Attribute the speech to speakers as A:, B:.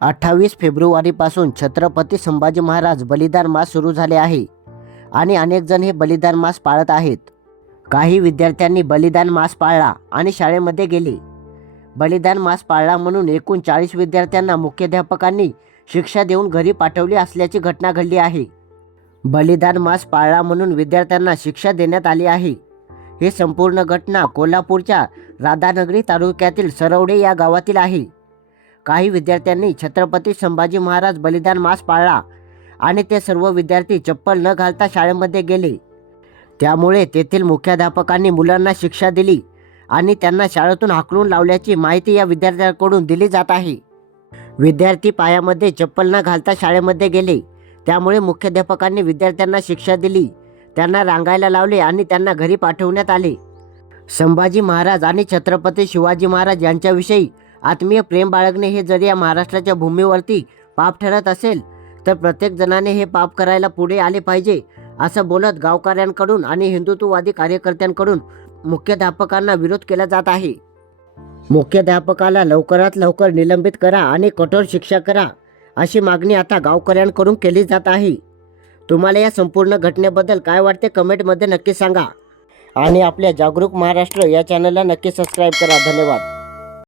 A: अठ्ठावीस फेब्रुवारीपासून छत्रपती संभाजी महाराज बलिदान मास सुरू झाले आहे आणि अनेकजण हे बलिदान मास पाळत आहेत. काही विद्यार्थ्यांनी बलिदान मास पाळला आणि शाळेमध्ये गेले. बलिदान मास पाळला म्हणून एकूण चाळीस विद्यार्थ्यांना मुख्याध्यापकांनी शिक्षा देऊन घरी पाठवली असल्याची घटना घडली आहे. बलिदान मास पाळला म्हणून विद्यार्थ्यांना शिक्षा देण्यात आली आहे. ही संपूर्ण घटना कोल्हापूरच्या राधानगरी तालुक्यातील सरवडे या गावातील आहे. काही विद्यार्थ्यांनी छत्रपती संभाजी महाराज बलिदान मास पाळला आणि ते सर्व विद्यार्थी चप्पल न घालता शाळेमध्ये गेले. त्यामुळे तेथील मुख्याध्यापकांनी मुलांना शिक्षा दिली आणि त्यांना शाळेतून हाकलून लावल्याची माहिती या विद्यार्थ्यांकडून दिली जात आहे. विद्यार्थी पायामध्ये चप्पल न घालता शाळेमध्ये गेले. त्यामुळे मुख्याध्यापकांनी विद्यार्थ्यांना शिक्षा दिली. त्यांना रांगायला लावले आणि त्यांना घरी पाठवण्यात आले. संभाजी महाराज आणि छत्रपती शिवाजी महाराज यांच्याविषयी आत्मीय प्रेम बाळगणे हे जर या महाराष्ट्राच्या भूमीवरती पाप ठरत असेल तर प्रत्येक जणाने हे पाप करायला पुढे आले पाहिजे असं बोलत गावकऱ्यांकडून आणि हिंदुत्ववादी कार्यकर्त्यांकडून मुख्याध्यापकांना विरोध केला जात आहे. मुख्याध्यापकाला लवकरात लवकर निलंबित करा आणि कठोर शिक्षा करा अशी मागणी आता गावकऱ्यांकडून केली जात आहे. तुम्हाला या संपूर्ण घटनेबद्दल काय वाटते कमेंटमध्ये नक्की सांगा. आणि आपल्या जागरूक महाराष्ट्र या चॅनलला नक्की सबस्क्राईब करा. धन्यवाद.